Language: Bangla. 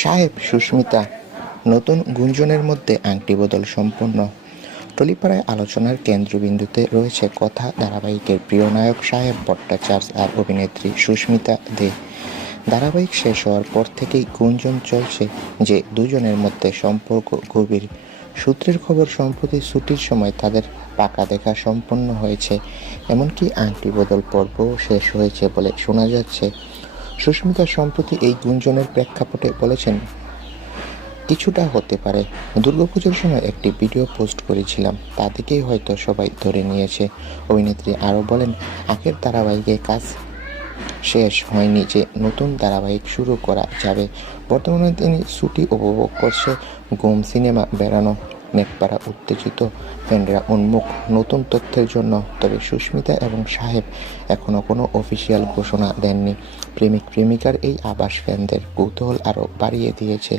সাহেব সুস্মিতা নতুন গুঞ্জনের মধ্যে আংটি বদল সম্পূর্ণ। টলিপাড়ায় আলোচনার কেন্দ্রবিন্দুতে রয়েছে কথা ধারাবাহিকের প্রিয় নায়ক সাহেব ভট্টাচার্য আর অভিনেত্রী সুস্মিতা দে। ধারাবাহিক শেষ হওয়ার পর থেকেই গুঞ্জন চলছে যে দুজনের মধ্যে সম্পর্ক গভীর। সূত্রের খবর, সম্প্রতি ছুটির সময় তাদের পাকা দেখা সম্পন্ন হয়েছে, এমনকি আংটি বদল পর্বও শেষ হয়েছে বলে শোনা যাচ্ছে। সুস্মিতা সম্প্রতি এই গুঞ্জনের প্রেক্ষাপটে বলেছেন, কিছুটা হতে পারে। দুর্গাপুজোর সময় একটি ভিডিও পোস্ট করেছিলাম, তা থেকেই হয়তো সবাই ধরে নিয়েছে। অভিনেত্রী আরও বলেন, আগের ধারাবাহিকে কাজ শেষ হয়নি যে নতুন ধারাবাহিক শুরু করা যাবে। বর্তমানে তিনি ছুটি উপভোগ করছে, ঘুম, সিনেমা, বেড়ানো। নেটপাড়া উত্তেজিত, ফ্যানরা উন্মুখ নতুন তথ্যের জন্য। তবে সুস্মিতা এবং সাহেব এখনও কোনো অফিসিয়াল ঘোষণা দেননি। প্রেমিক প্রেমিকার এই আভাস ফ্যানদের কৌতূহল আরও বাড়িয়ে দিয়েছে।